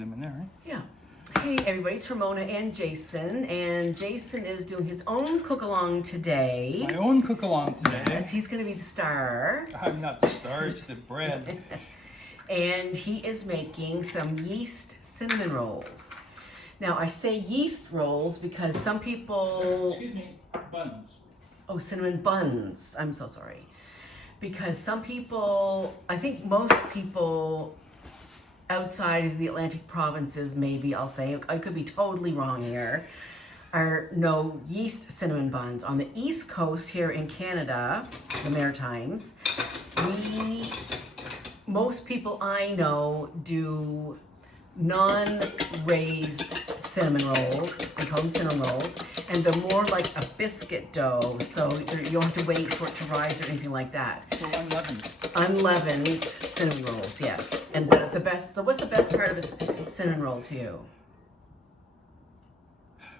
them in there, right? Yeah. Hey everybody, it's Ramona and Jason is doing his own cook-along today. My own cook-along today. Yes, he's going to be the star. I'm not the star, it's the bread. And he is making some yeast cinnamon rolls. Now I say yeast rolls because some people... Excuse me, buns. Oh, cinnamon buns. I'm so sorry. Because some people, I think most people outside of the Atlantic provinces, maybe I'll say, I could be totally wrong here, know yeast cinnamon buns. On the East Coast here in Canada, the Maritimes, most people I know do non-raised cinnamon rolls. They call them cinnamon rolls. And they're more like a biscuit dough, so you don't have to wait for it to rise or anything like that. So unleavened. Unleavened cinnamon rolls, yes. And the best. So what's the best part of a cinnamon roll to you?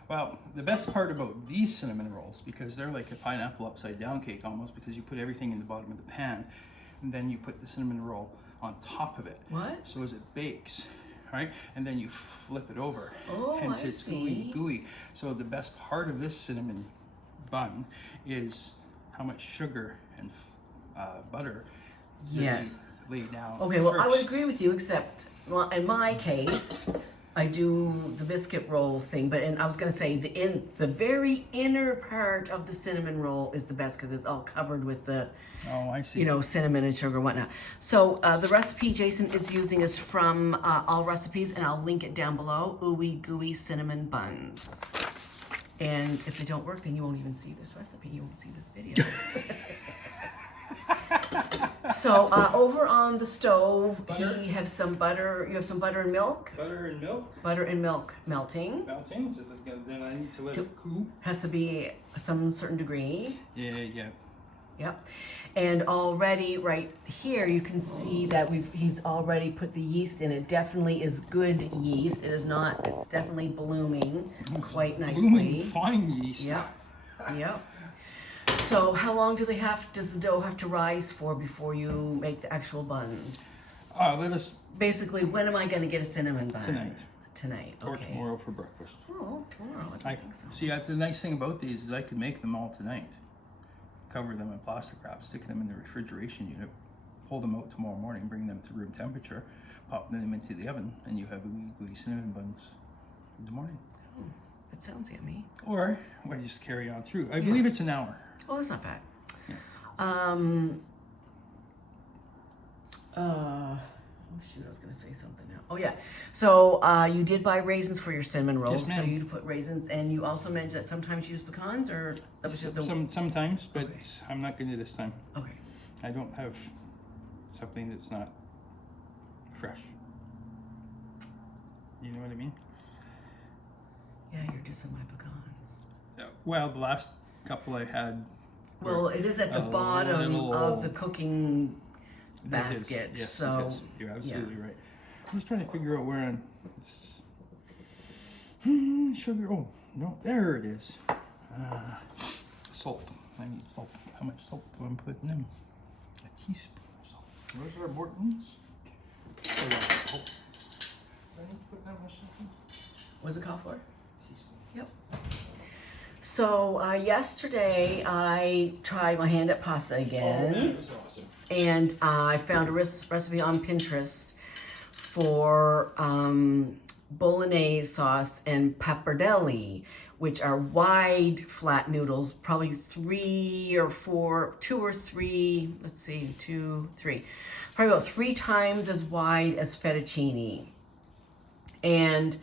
Well, the best part about these cinnamon rolls, because they're like a pineapple upside down cake almost, because you put everything in the bottom of the pan, and then you put the cinnamon roll on top of it. What? So as it bakes, right? And then you flip it over. Oh, hence I it's see. gooey. So the best part of this cinnamon bun is how much sugar and butter Yes. lay down. Okay, well, I would first. agree with you, except, well, in my case, I do the biscuit roll thing, but I was going to say the very inner part of the cinnamon roll is the best because it's all covered with the, Oh, I see. you know, cinnamon and sugar and whatnot. So the recipe Jason is using is from All Recipes, and I'll link it down below. Ooey gooey cinnamon buns. And if they don't work, then you won't even see this recipe. You won't see this video. So over on the stove, Butter. you have some butter and milk. Butter and milk. Butter and milk melting. Melting. So then I need to let it cool. Has to be some certain degree. Yeah. Yep. And already right here you can see that he's already put the yeast in. It definitely is good yeast. It is not, it's definitely blooming quite nicely. Blooming fine yeast. Yep. So how long does the dough have to rise for before you make the actual buns? Let us Basically, when am I going to get a cinnamon bun? Tonight. Tonight, or okay. tomorrow for breakfast. Oh, tomorrow, I don't think so. See, that's the nice thing about these is I could make them all tonight. Cover them in plastic wrap, stick them in the refrigeration unit, pull them out tomorrow morning, bring them to room temperature, pop them into the oven, and you have gooey cinnamon buns in the morning. Oh, that sounds yummy. Or I just carry on through. I believe it's an hour. Oh, that's not bad. Yeah. Oh shoot, I was gonna say something now. Oh yeah. So you did buy raisins for your cinnamon rolls. Yes, So ma'am. you put raisins, and you also mentioned that sometimes you use pecans, or that was just a Sometimes, but Okay. I'm not going to this time. okay. I don't have something that's not fresh. You know what I mean? Yeah, you're dissing my pecans. Well, the last couple I had. Well, it is at the a bottom little- of the cooking It is. basket. Yes, so it is. You're absolutely right. I'm just trying to figure out where I'm. Sugar. Oh no, there it is. Salt. I need salt. How much salt do I put in them? A teaspoon of salt. Where's our Morton's? Oh, yeah. Oh. Do I need to put that much salt in? what's it called for? Teaspoon. Yep. So yesterday I tried my hand at pasta again. Oh man, it was awesome. And I found a recipe on Pinterest for bolognese sauce and pappardelle, which are wide flat noodles, probably two or three, probably about 3 times as wide as fettuccine. And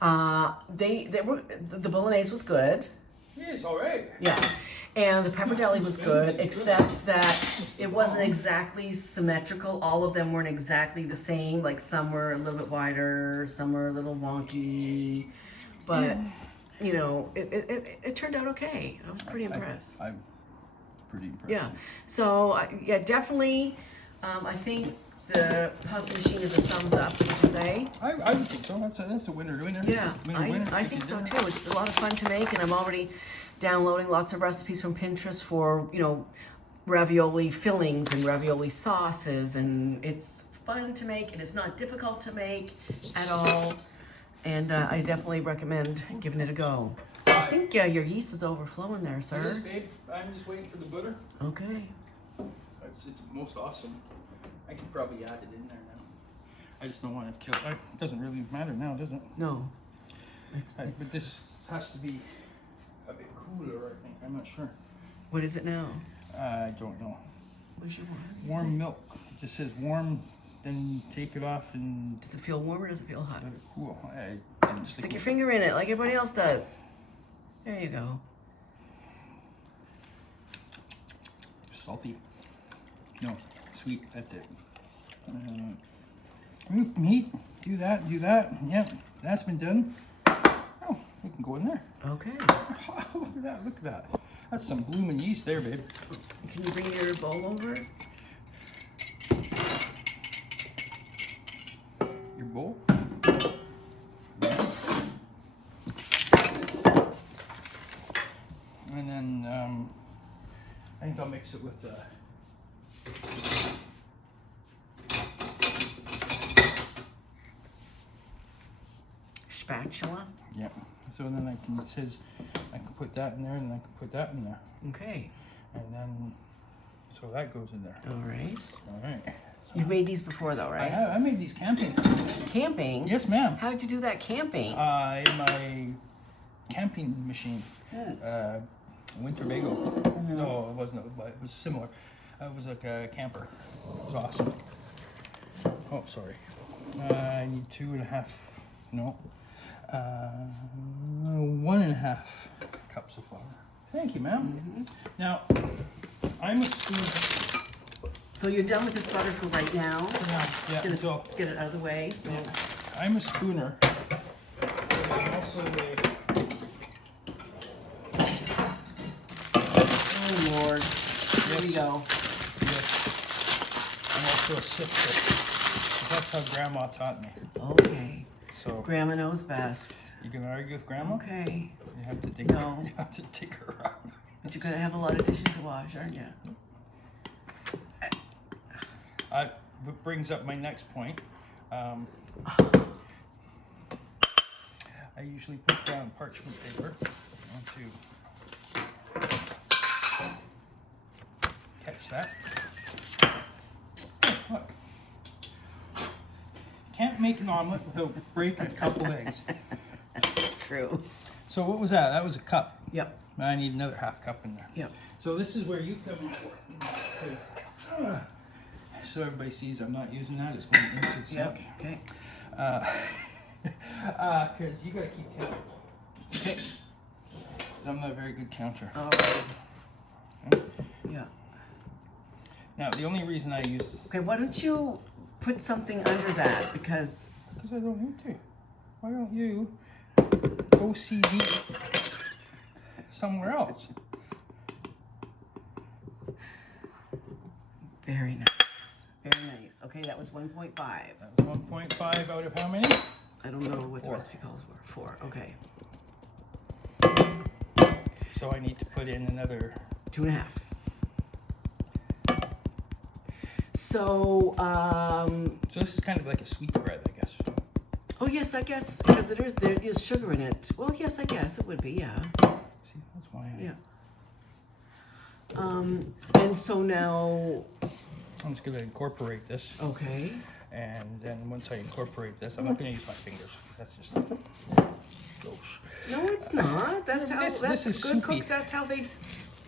the bolognese was good. Yeah, it's all right. Yeah. And the pappardelle was good, except that it wasn't exactly symmetrical. All of them weren't exactly the same. Like some were a little bit wider, some were a little wonky. But, you know, it turned out okay. I was pretty impressed. I'm pretty impressed. Yeah. So, yeah, definitely, I think the pasta machine is a thumbs up, would you say? I would think so. That's a winner. Yeah, Winner. I think so too. It's a lot of fun to make, and I'm already downloading lots of recipes from Pinterest for, you know, ravioli fillings and ravioli sauces, and it's fun to make. It is not difficult to make at all. And I definitely recommend giving it a go. I think your yeast is overflowing there, It is, sir. babe. I'm just waiting for the butter. Okay. It's most awesome. I could probably add it in there now. I just don't want to kill it. It doesn't really matter now, does it? No. But this has to be a bit cooler, I think. I'm not sure. What is it now? I don't know. What is your warm? Warm milk. It just says warm, then take it off and Does it feel warm or does it feel hot? let it cool. I didn't Stick your finger in it like everybody else does. There you go. Salty. No, sweet. That's it. Meat. Do that. Do that. Yep, that's been done. Oh, we can go in there. Okay. Look at that. Look at that. That's some blooming yeast there, babe. Can you bring your bowl over? Your bowl? And then I think I'll mix it with Spatula. yeah. So then I can, it says I can put that in there and I can put that in there. Okay. And then, so that goes in there. All right. All right. You've made these before though, right? I made these camping. Camping? Yes, ma'am. How did you do that camping? In my camping machine. Winnebago. No, it wasn't. It was similar. It was like a camper. It was awesome. Oh, sorry. I need 2.5. No. 1.5 cups of flour. Thank you, ma'am. Now, I'm a student. So you're done with this butter for right now? Yeah, Gonna so get it out of the way. So I'm a spooner. I'm also oh Lord, here we go. yes, I'm also a sifter. That's how Grandma taught me. Okay. So Grandma knows best. you can argue with Grandma. Okay. You have to dig. No. You have to dig her out. But you're gonna have a lot of dishes to wash, aren't you? What brings up my next point. I usually put down parchment paper to catch that. Oh, look. Can't make an omelet without breaking a couple eggs. True. So what was that? That was a cup. Yep. I need another half cup in there. Yep. So this is where you come in for. So everybody sees I'm not using that. It's going into the Yep. sink. Okay. Because you gotta keep count. Okay. I'm not a very good counter. All right. Yeah. Now the only reason I use Okay. Why don't you put something under that? Because I don't need to. Why don't you go CD somewhere else? very nice. Very nice. Okay, that was 1.5. That was 1.5 out of how many? I don't know what the 4. recipe calls for. 4. Okay. So I need to put in another. 2.5. So, So this is kind of like a sweetbread, I guess. oh yes, I guess, because there is sugar in it. Well, yes, I guess it would be, yeah. See, that's why. Yeah. And so now, I'm just gonna incorporate this, okay. and then once I incorporate this, I'm not gonna use my fingers. That's just gross. No, it's not. That's how, This that's is good soupy. cooks, that's how they,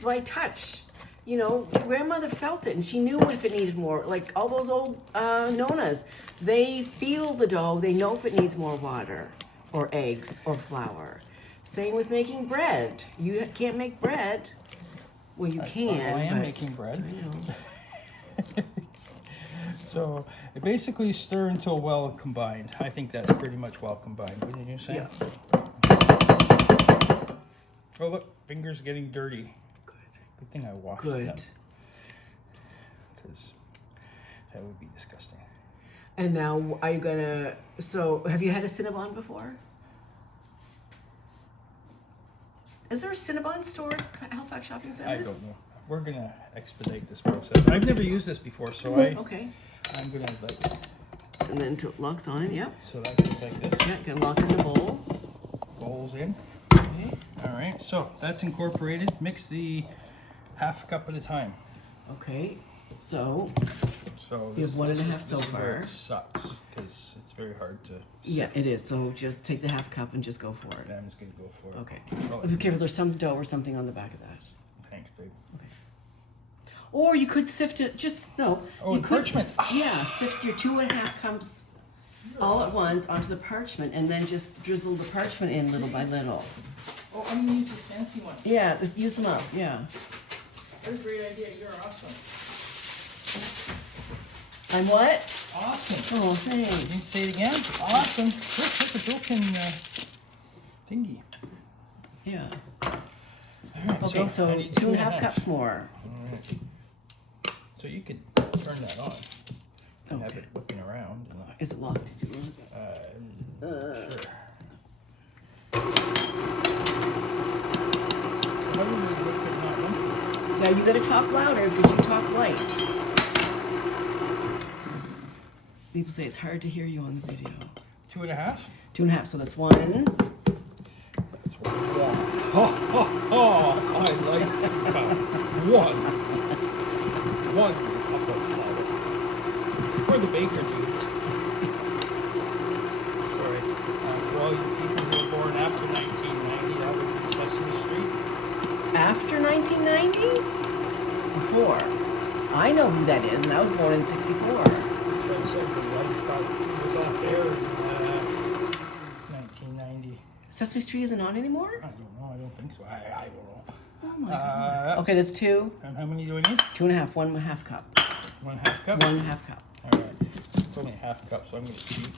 by touch. You know, grandmother felt it and she knew if it needed more. Like all those old nonas, they feel the dough, they know if it needs more water or eggs or flour. Same with making bread. You can't make bread. Well, you can. I am but- making bread. I know. So it basically stir until well combined. I think that's pretty much well combined, wouldn't you say? Yeah. Oh look, fingers getting dirty. Good. Good thing I washed Good. them. Because that would be disgusting. And now, are you gonna? So, have you had a Cinnabon before? Is there a Cinnabon store at Halifax Shopping Center? I don't know. We're gonna expedite this process. I've never used this before, so Okay. I'm gonna like, And then until it locks on, yep. so that goes like this. Yeah, you can lock in the bowl. Bowls in. Okay. All right, so that's incorporated. Mix the half a cup at a time. Okay, so So you have 1.5 so this is where far. it sucks because it's very hard to. Yeah, it is. So just take the half cup and just go for it. I'm just gonna go for it. Okay. Oh, Be careful, there's some dough or something on the back of that. thanks, babe. Okay. Or you could sift it, just, no. Oh, you and could, parchment. Yeah, sift your 2.5 cups all at once onto the parchment and then just drizzle the parchment in little by little. Oh, I'm gonna use this fancy one. Yeah, use them up, yeah. What a great idea. You're awesome. I'm what? Awesome. Oh, Can you thanks. say it again? Awesome. Look, look, a broken thingy. Yeah. All right, Okay, so I need 2.5 cups more. All right. So you could turn that on and have Okay. it looking around. And, Is it locked? sure. How do we look at that one? Now you gotta talk louder because you talk light. People say it's hard to hear you on the video. 2.5? 2.5, so that's 1. That's one. I like that. One. One cup of flour. For the baker dude. Sorry. For all you people who were born after 1990, that would be Sesame Street. After 1990? Before. I know who that is, and I was born in 64. That's what I said, but I thought it was off air in 1990. Sesame Street isn't on anymore? I don't know. I don't think so. I don't know. Oh my god. Okay, that's 2. And how many do I need? 2.5, 1.5 cup. 1/2 cup? 1.5 cup. All right. It's only a half cup, so I'm going to cheat.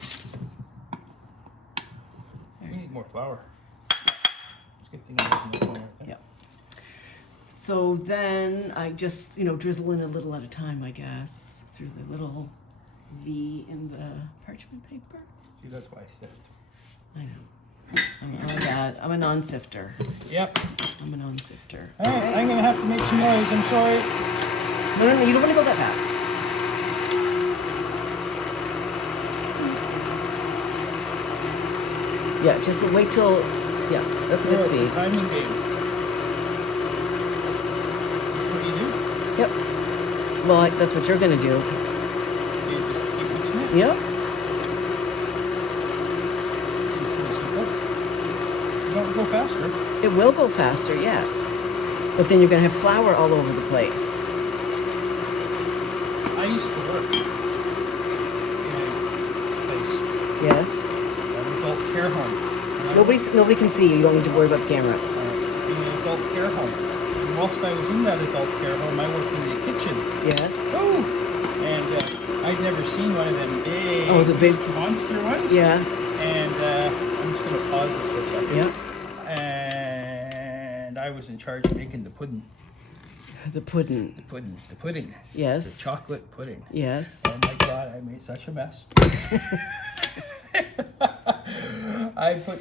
We need more flour. Let's get the numbers in the corner. Yep. So then I just, drizzle in a little at a time, I guess, through the little V in the parchment paper. See, that's why I sift. I know. I'm a non-sifter. Yep. I'm a non-sifter. All right, I'm going to have to make some noise. I'm sorry. No, you don't want to go that fast. Yeah, just wait till, yeah, that's a good It's a speed. timing game. What do you do? Yep. Well, that's what you're going to do. You just keep mixing it? Yep. You don't go faster. It will go faster, yes. But then you're going to have flour all over the place. I used to work in a place, Yes. an adult care home. Nobody can see you. You don't need to worry about the camera. In an adult care home. And whilst I was in that adult care home, I worked in the kitchen. Yes. Oh! And I'd never seen one of them big, Oh, the big monster ones. Yeah. And I'm just going to pause this for a second. Yep. And I was in charge of making the pudding. The pudding. The pudding. Yes. The chocolate pudding. Yes. Oh my god, I made such a mess. I put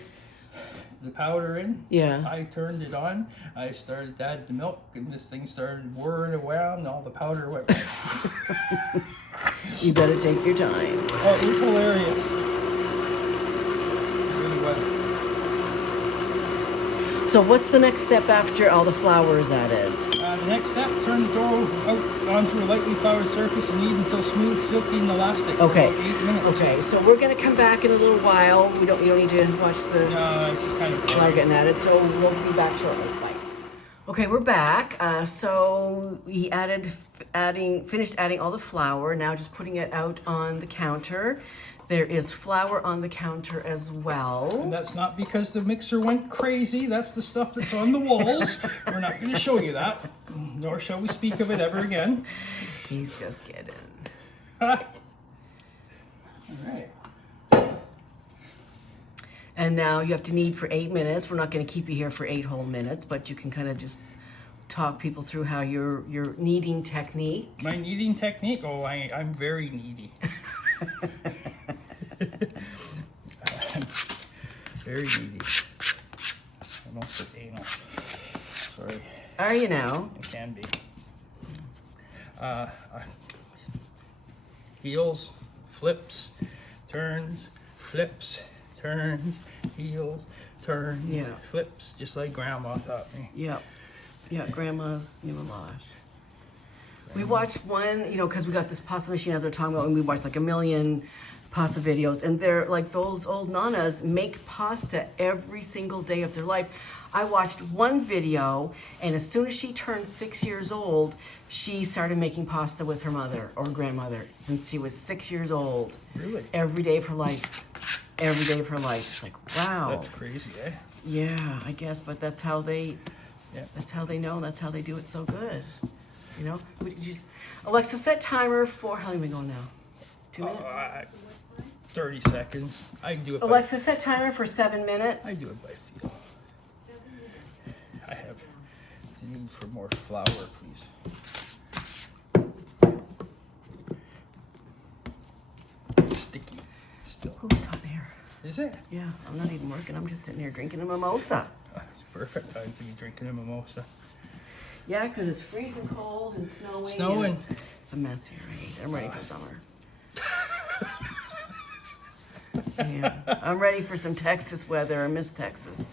the powder in. Yeah. I turned it on. I started to add the milk, and this thing started whirring around, and all the powder went. You better take your time. Oh, it was hilarious. It really was. So what's the next step after all the flour is added? The next step, turn the dough out onto a lightly floured surface and knead until smooth, silky, and elastic Okay. for about 8 minutes. Okay, so we're gonna come back in a little while. You don't need to watch the It's just kind of flour getting added, so we'll be back shortly. Bye. Okay, we're back. So we finished adding all the flour. Now just putting it out on the counter. There is flour on the counter as well. And that's not because the mixer went crazy. That's the stuff that's on the walls. We're not going to show you that, nor shall we speak of it ever again. He's just kidding. All right. And now you have to knead for 8 minutes. We're not going to keep you here for 8 whole minutes, but you can kind of just talk people through how your kneading technique. My kneading technique? Oh, I'm very needy. Very needy. I don't put anal. Sorry. Are you now? It can be. heels, flips, turns, flips, turns, heels, turns, Yeah. flips, just like Grandma taught me. Yep. Yeah, Grandma's knew a lot. We watched one, you know, because we got this pasta machine as we're talking about, and we watched like a million pasta videos, and they're like those old nanas make pasta every single day of their life. I watched one video, and as soon as she turned 6 years old, she started making pasta with her mother or grandmother since she was 6 years old. Really? Every day of her life. Every day of her life. It's like, wow. That's crazy, eh? Yeah, I guess, but that's how they, Yeah. that's how they know, and that's how they do it so good. You know? Would you just, Alexa, set timer for, how long are we going now? 2 minutes? 30 seconds. I can do it by Alexa, set timer for 7 minutes. I do it by feel. I have the need for more flour, please. Sticky. Still. Ooh, it's hot in here. Is it? Yeah, I'm not even working. I'm just sitting here drinking a mimosa. It's perfect time to be drinking a mimosa. Yeah, because it's freezing cold and snowing. Snowing. And it's a mess here, right? I'm ready for summer. Yeah, I'm ready for some Texas weather. I miss Texas.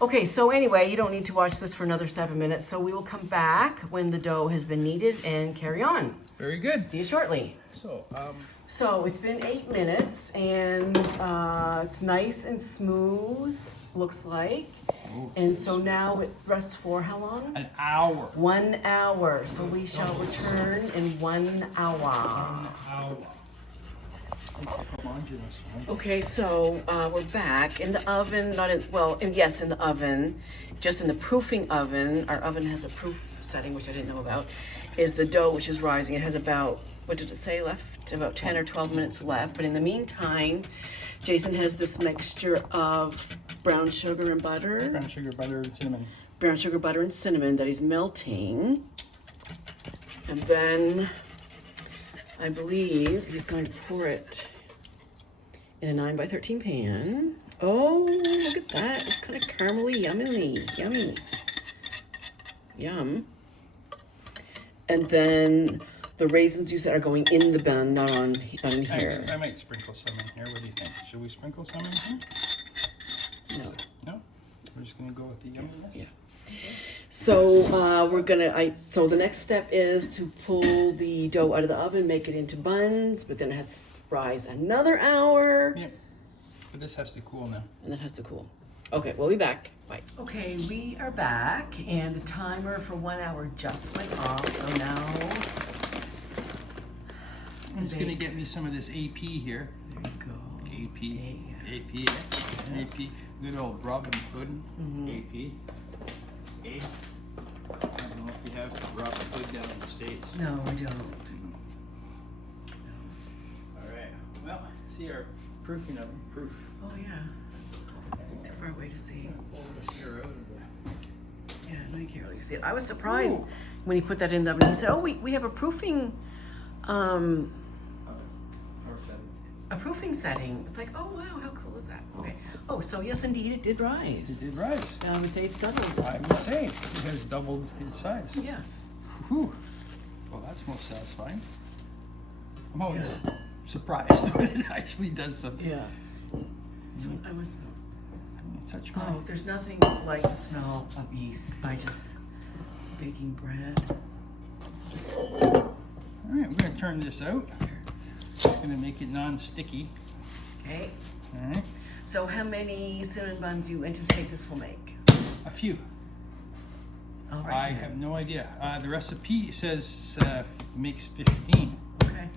Okay, so anyway, you don't need to watch this for another 7 minutes. So we will come back when the dough has been kneaded and carry on. Very good. See you shortly. So, It's been 8 minutes, and it's nice and smooth, looks like. And so now it rests for how long? an hour. 1 hour. So we shall return in 1 hour. 1 hour. Okay, so we're back in the oven, not in, well, in, yes, in the oven, just in the proofing oven. Our oven has a proof setting, which I didn't know about, is the dough, which is rising. It has about, what did it say left? About 10 or 12 minutes left. But in the meantime, Jason has this mixture of brown sugar and butter. Brown sugar, butter, and cinnamon. Brown sugar, butter, and cinnamon that he's melting. And then I believe he's going to pour it in a 9 by 13 pan. Oh, look at that. It's kind of caramely, yummy. Yum. And then the raisins you said are going in the bun, not in here. I might sprinkle some in here. What do you think? Should we sprinkle some in here? No. No? We're just going to go with the yumminess? Yeah. So so the next step is to pull the dough out of the oven, make it into buns, but then it has to rise another hour. Yeah. But this has to cool now. And that has to cool. Okay, we'll be back. Bye. Okay, we are back, and the timer for 1 hour just went off, so now I'm just going to get me some of this AP here. there you go. AP. Good old Robin Hood. AP. I don't know if you have Robin Hood down in the States. No, we don't. All right. Well, see our proofing oven. Proof. Oh yeah, it's too far away to see. Pull this here out of the... Yeah, no, you can't really see it. I was surprised when he put that in the oven. He said, "Oh, we have a proofing, a proofing setting." It's like, oh wow, how cool is that? Okay. Oh, so yes, indeed, it did rise. It did rise. I would say it's doubled. I would say it has doubled his size. Yeah. Whew. Well, that's most satisfying. I'm always surprised when it actually does something. Yeah. So I was. I'm gonna touch mine. Oh, there's nothing like the smell of yeast by just baking bread. All right, we're gonna turn this out. Gonna make it non-sticky. Okay. All right. So how many cinnamon buns you anticipate this will make? A few. All right. I have no idea. The recipe says makes 15. Okay.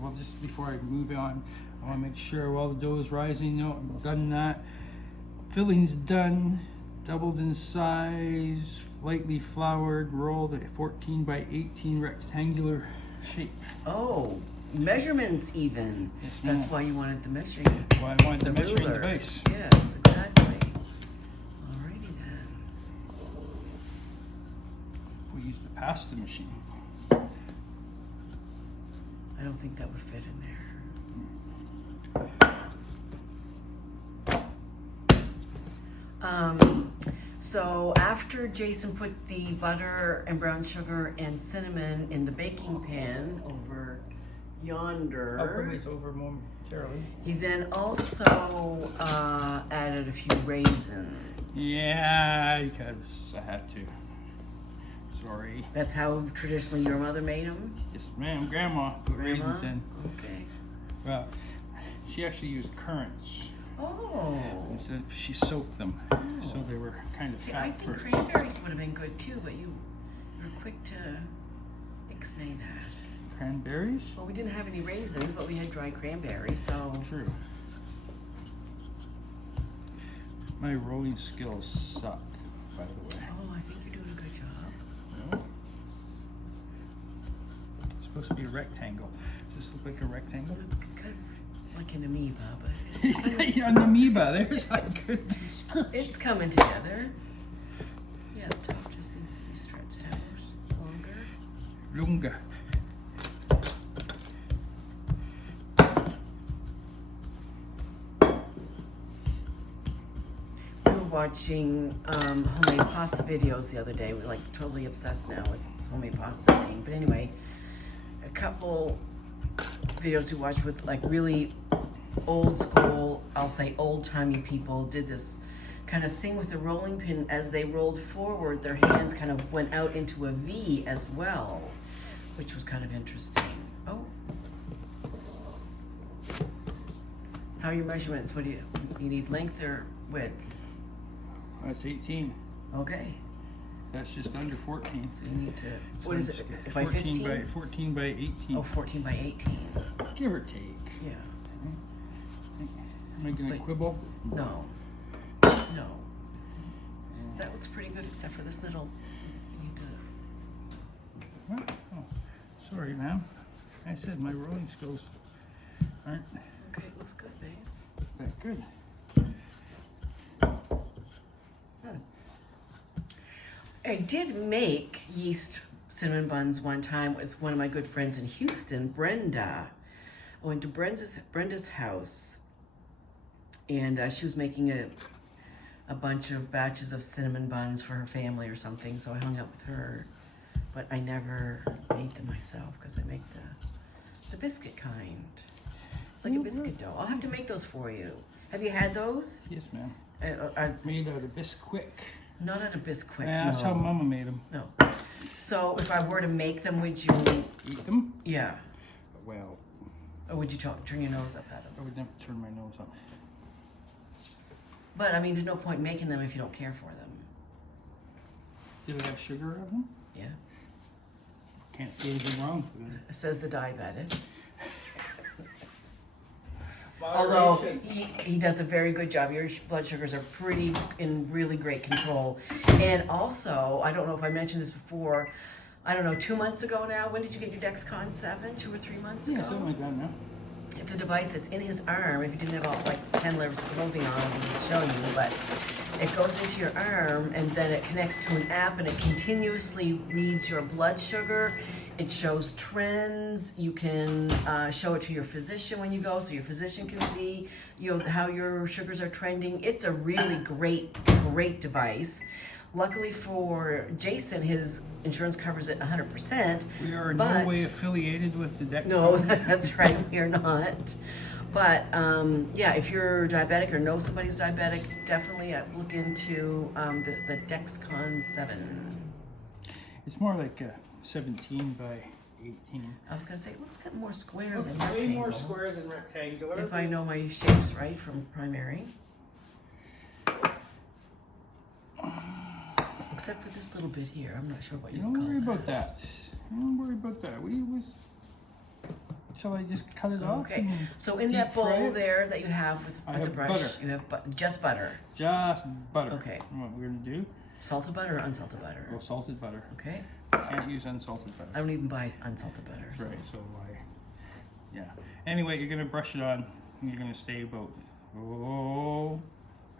Well, just before I move on, I want to make sure while the dough is rising. No, I've done that. Filling's done. Doubled in size. Lightly floured. Rolled at 14 by 18 rectangular shape. Oh, measurements even. Yes, That's ma'am. why you wanted the measuring. Well, I wanted the measuring ruler. device. Yes, exactly. Alrighty then. We use the pasta machine. I don't think that would fit in there. So after Jason put the butter and brown sugar and cinnamon in the baking pan over yonder. I'll bring it over momentarily. He then also added a few raisins. Yeah, because I have to. Sorry. That's how traditionally your mother made them? Yes, ma'am. Grandma put raisins in. Okay. Well, she actually used currants. Oh. Instead, she soaked them, so they were kind of See, fat I think first. cranberries would have been good too, but you were quick to ixnay that. Cranberries? Well, we didn't have any raisins, but we had dried cranberries, so. True. My rolling skills suck, by the way. Oh, I think you're doing a good job. No. It's supposed to be a rectangle. Does this look like a rectangle? It's kind of like an amoeba, but An amoeba, there's a good description. it's coming together. Yeah, the top just needs to be stretched out longer. Lunga. We were watching homemade pasta videos the other day. We're like totally obsessed now with this homemade pasta thing. But anyway, a couple videos we watched with like really old school, I'll say old-timey people did this kind of thing with the rolling pin. As they rolled forward, their hands kind of went out into a V as well, which was kind of interesting. Oh. How are your measurements? What do you need, length or width? That's 18. Okay. That's just under 14. So you need to, So what is it's it, by 14 15? by 14 by 18. Oh, 14 by 18. Give or take. Yeah. Am I gonna Wait. quibble? No. No. That looks pretty good except for this little, you need to, What? Oh, sorry, ma'am. I said my rolling skills aren't okay, it looks good, babe. that good. I did make yeast cinnamon buns one time with one of my good friends in Houston, Brenda. I went to Brenda's house, and she was making a bunch of batches of cinnamon buns for her family or something, so I hung out with her. But I never made them myself because I make the biscuit kind. It's like a biscuit dough. I'll have to make those for you. Have you had those? Yes, ma'am. Uh, Made out of Bisquick. Not at a Bisquick, Yeah, that's no. how Mama made them. No. So if I were to make them, would you, Eat them? yeah, Well, or would you turn your nose up at them? I would never turn my nose up. But I mean, there's no point making them if you don't care for them. Do they have sugar in them? Yeah. Can't see anything wrong with them. Says the diabetic. Although he does a very good job. Your blood sugars are pretty in really great control. And also, I don't know if I mentioned this before, I don't know, 2 months ago now, when did you get your Dexcon 7? 2 or 3 months ago? Yeah, something like that now. It's a device that's in his arm. If you didn't have all like 10 layers of clothing on, I would show you, but it goes into your arm and then it connects to an app and it continuously reads your blood sugar. It shows trends. You can show it to your physician when you go, so your physician can see how your sugars are trending. It's a really great device. Luckily for Jason, his insurance covers it 100%. We are in no way affiliated with the Dexcom. No, that's right, we are not. But yeah, if you're diabetic or know somebody who's diabetic, definitely look into the Dexcon 7. It's more like 17 by 18. I was gonna say, it looks kind of more square It's than way rectangle. more square than rectangular. If I know my shapes right from primary. Except for this little bit here, I'm not sure what you Don't call worry that. about that. Don't worry about that. Shall I just cut it off? Okay, and so in deep that fry bowl it? there that you have with I the have brush, butter. you have just butter. Just butter. Okay. And what we're gonna do? Salted butter or unsalted butter? Well, salted butter. Okay. Can't use unsalted butter. I don't even buy unsalted butter. That's right. So yeah. Anyway, you're gonna brush it on, and you're gonna stay about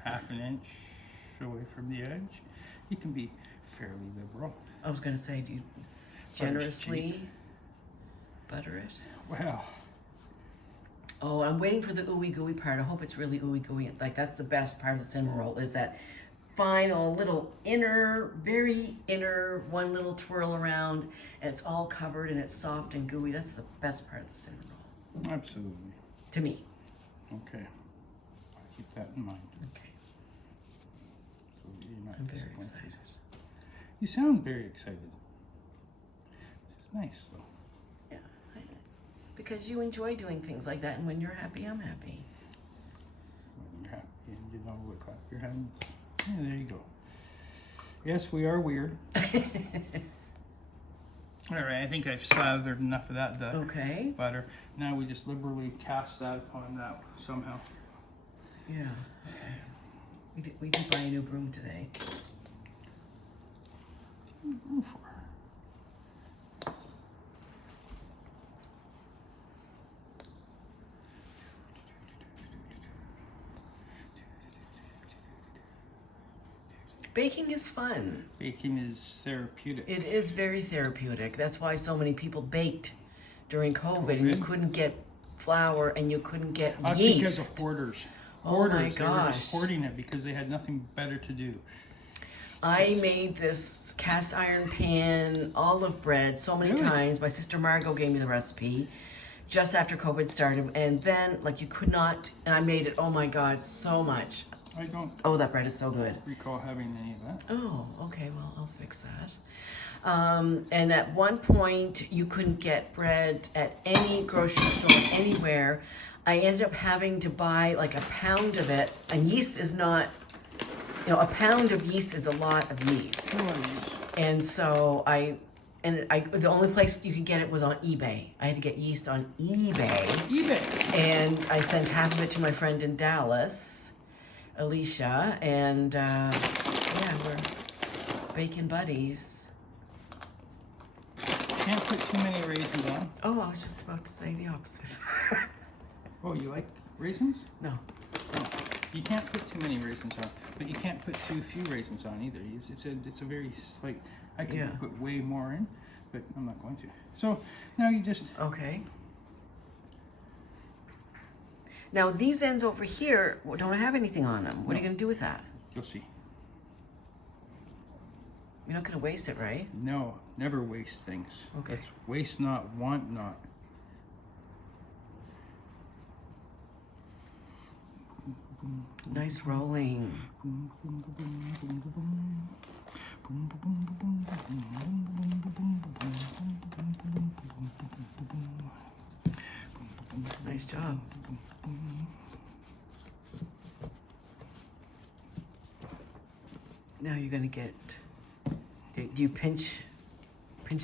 half an inch away from the edge. You can be fairly liberal. I was gonna say, do you generously butter it? Well, Oh, I'm waiting for the ooey gooey part. I hope it's really ooey gooey. Like that's the best part of the cinnamon roll is that final little inner, very inner, one little twirl around, and it's all covered and it's soft and gooey. That's the best part of the cinnamon roll. Absolutely. To me. Okay. I'll keep that in mind. Okay. So you're not I'm very disappointed. excited. You sound very excited. This is nice, though. Yeah. Because you enjoy doing things like that, and when you're happy, I'm happy. When you're happy and you know what, clap your hands. Yeah, there you go. Yes, we are weird. All right, I think I've slathered enough of that Okay. butter. Now we just liberally cast that on that somehow. Yeah. Okay. We did buy a new broom today. Go for it. Baking is fun. Baking is therapeutic. It is very therapeutic. That's why so many people baked during COVID, and you couldn't get flour and you couldn't get That's yeast. because of hoarders. Oh my They were gosh. just hoarding it because they had nothing better to do. I made this cast iron pan olive bread so many Really? times. My sister Margot gave me the recipe just after COVID started, and then like you could not, and I made it, oh my God, so much. I don't Oh, that bread is so good. recall having any of that. Oh, okay, well, I'll fix that. And at one point, you couldn't get bread at any grocery store anywhere. I ended up having to buy like a pound of it, and yeast is not, a pound of yeast is a lot of yeast. And so the only place you could get it was on eBay. I had to get yeast on eBay. And I sent half of it to my friend in Dallas, Alicia, and yeah, we're baking buddies. Can't put too many raisins on. Oh, I was just about to say the opposite. Oh, you like raisins? No. No. You can't put too many raisins on, but you can't put too few raisins on either. It's a very slight. I could put way more in, but I'm not going to. So now you just. Okay. Now these ends over here don't have anything on them. What are you going to do with that? You'll see. You're not going to waste it, right? No, never waste things. Okay. Let's waste not, want not. Nice rolling. Nice job. Now you're gonna get. Do you pinch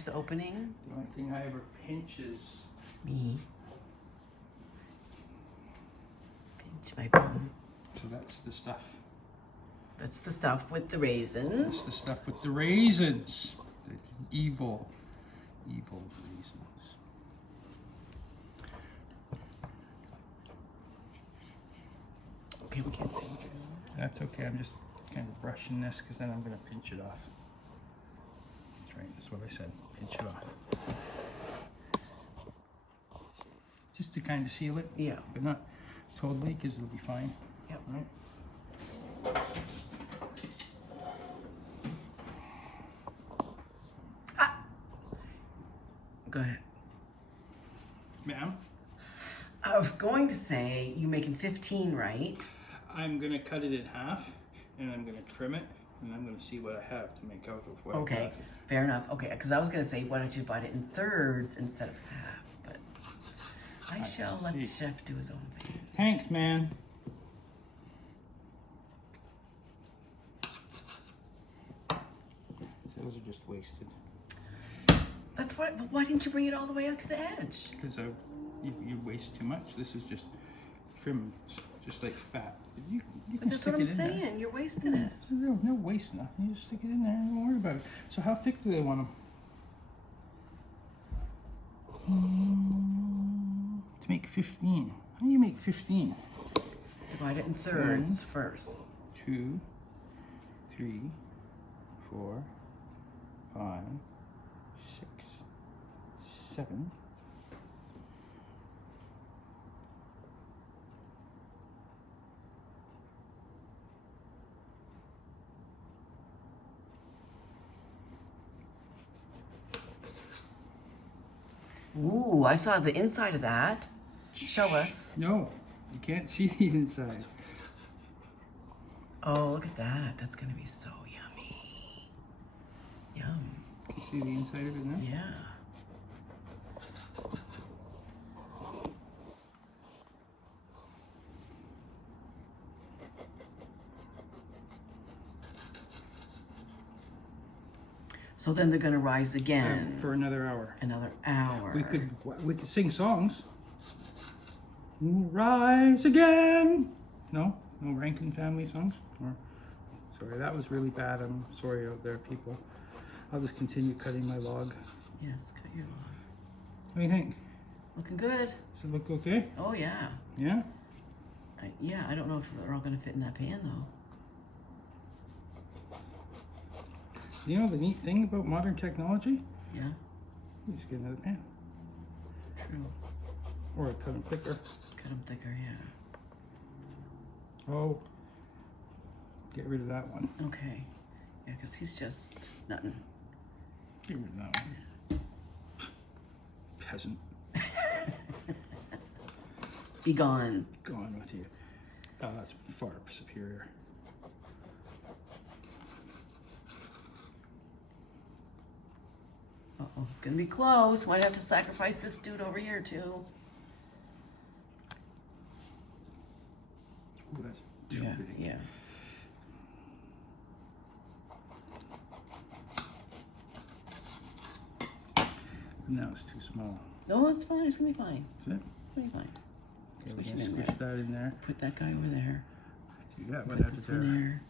the opening? The only thing I ever pinch is Me. Pinch my bum. so that's the stuff. That's the stuff with the raisins. That's the stuff with the raisins. The evil raisins. Okay, we can't see what you're doing. That's okay. I'm just kind of brushing this because then I'm going to pinch it off. That's right. That's what I said. Pinch it off. Just to kind of seal it. Yeah. But not totally because it'll be fine. Yep. Right? Go ahead. Ma'am, I was going to say you making 15, right? I'm going to cut it in half and I'm going to trim it and I'm going to see what I have to make out of what I Okay, have. fair enough. Okay, because I was going to say, why don't you bite it in thirds instead of half? But I shall let the see. chef do his own thing. Thanks, man. So those are just wasted. That's why. But why didn't you bring it all the way out to the edge? Because you waste too much. This is just trimmed, just like fat. You But can that's stick what I'm it in there. saying. You're wasting it. There's no waste nothing. You just stick it in there and don't worry about it. So how thick do they want them? To make 15. How do you make 15? Divide it in thirds first. 2, 3, 4, 5, 6, 7. Ooh, I saw the inside of that. Show us. No, you can't see the inside. Oh, look at that. That's gonna be so yummy. Yum. You see the inside of it now? Yeah. So then they're gonna rise again. For another hour. Another hour. We could sing songs. Rise again. No Rankin family songs. Or, sorry, that was really bad. I'm sorry out there, people. I'll just continue cutting my log. Yes, cut your log. What do you think? Looking good. Does it look okay? Oh yeah. Yeah. Yeah, I don't know if they're all gonna fit in that pan though. You know the neat thing about modern technology? Yeah. You just get another pan. True. Or cut them thicker. Cut them thicker, yeah. Oh, get rid of that one. Okay. Yeah, because he's just nothing. Get rid of that one. Peasant. Be gone. Gone with you. Oh, that's far superior. Uh-oh, it's gonna be close. Might have to sacrifice this dude over here too. Ooh, that's too Yeah, big. yeah. No, it's too small. No, it's fine. It's gonna be fine. Is it? It's gonna be fine. Okay, we're Squish gonna it in squish there. that in there. Put that guy over there. Do that one Put out this there. one there.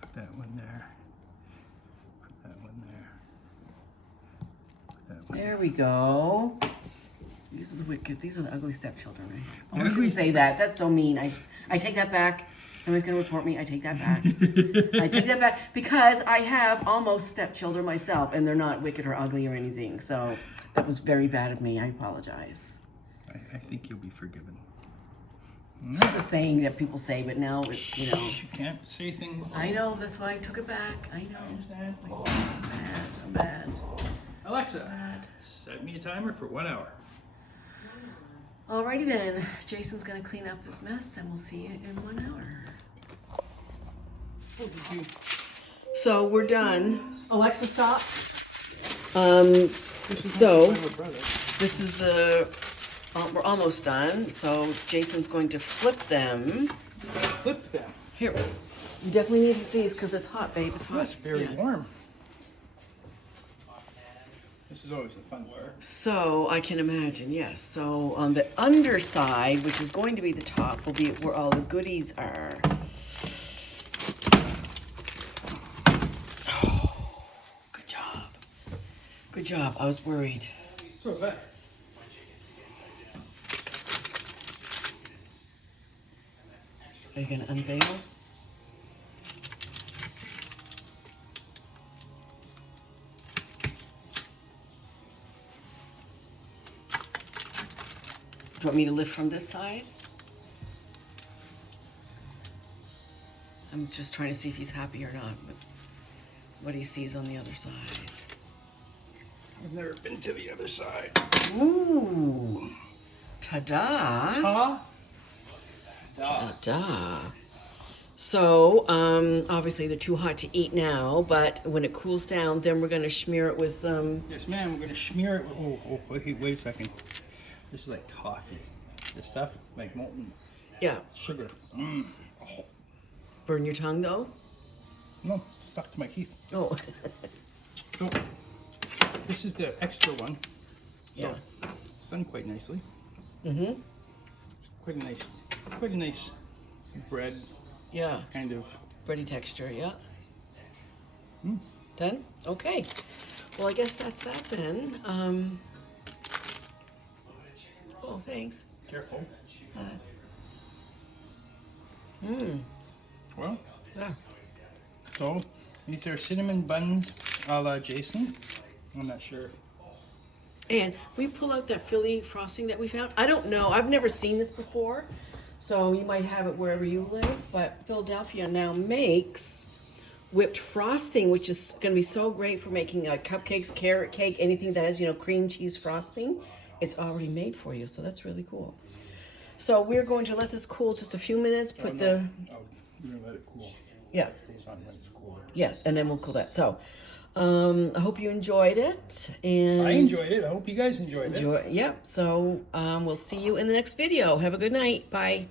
Put that one there. Put that one there. Put that one There we go. These are the wicked. These are the ugly stepchildren, right? Oh, I Ugly- shouldn't say that. That's so mean. I take that back. Somebody's gonna report me. I take that back. I take that back because I have almost stepchildren myself, and they're not wicked or ugly or anything. So that was very bad of me. I apologize. I think you'll be forgiven. It's just a saying that people say, but now, you know. You can't say things. I know. That's why I took it back. I know. I'm bad. I'm bad. Alexa, Bad. set me a timer for 1 hour. Alrighty then. Jason's gonna clean up his mess, and we'll see you in 1 hour. So we're done. Alexa, stop. So this is the. We're almost done. So Jason's going to flip them. Flip them. Here, you definitely need these because it's hot, babe. It's hot. That's very Yeah. warm. This is always the fun part. So I can imagine, yes. So on the underside, which is going to be the top, will be where all the goodies are. Oh, good job. Good job. I was worried. So that. Are you gonna unveil? Do you want me to lift from this side? I'm just trying to see if he's happy or not with what he sees on the other side. I've never been to the other side. Ooh. Ta-da. Ta-da. Ta-da. So, obviously they're too hot to eat now, but when it cools down, then we're going to smear it with some... Yes, ma'am. We're gonna smear it. Wait a second. This is like toffee. This stuff, like molten Yeah. sugar. Oh. Burn your tongue, though? No, stuck to my teeth. Oh. So, this is the extra one. Yeah. It's done quite nicely. Mm-hmm. Quite a nice bread Yeah. kind of. Bready texture, yeah. Mm. Done? Okay. Well, I guess that's that then. Oh, thanks. Careful. Well, Yeah. so these are cinnamon buns a la Jason. I'm not sure. And we pull out that Philly frosting that we found. I don't know. I've never seen this before. So you might have it wherever you live. But Philadelphia now makes whipped frosting, which is going to be so great for making cupcakes, carrot cake, anything that has, you know, cream cheese frosting. It's already made for you, so that's really cool. So we're going to let this cool just a few minutes. Put We're gonna let it cool. Yeah. It stays on when it's cooler. Yes, and then we'll cool that. So, I hope you enjoyed it. And I enjoyed it. I hope you guys enjoyed it. Yep. So, we'll see you in the next video. Have a good night. Bye.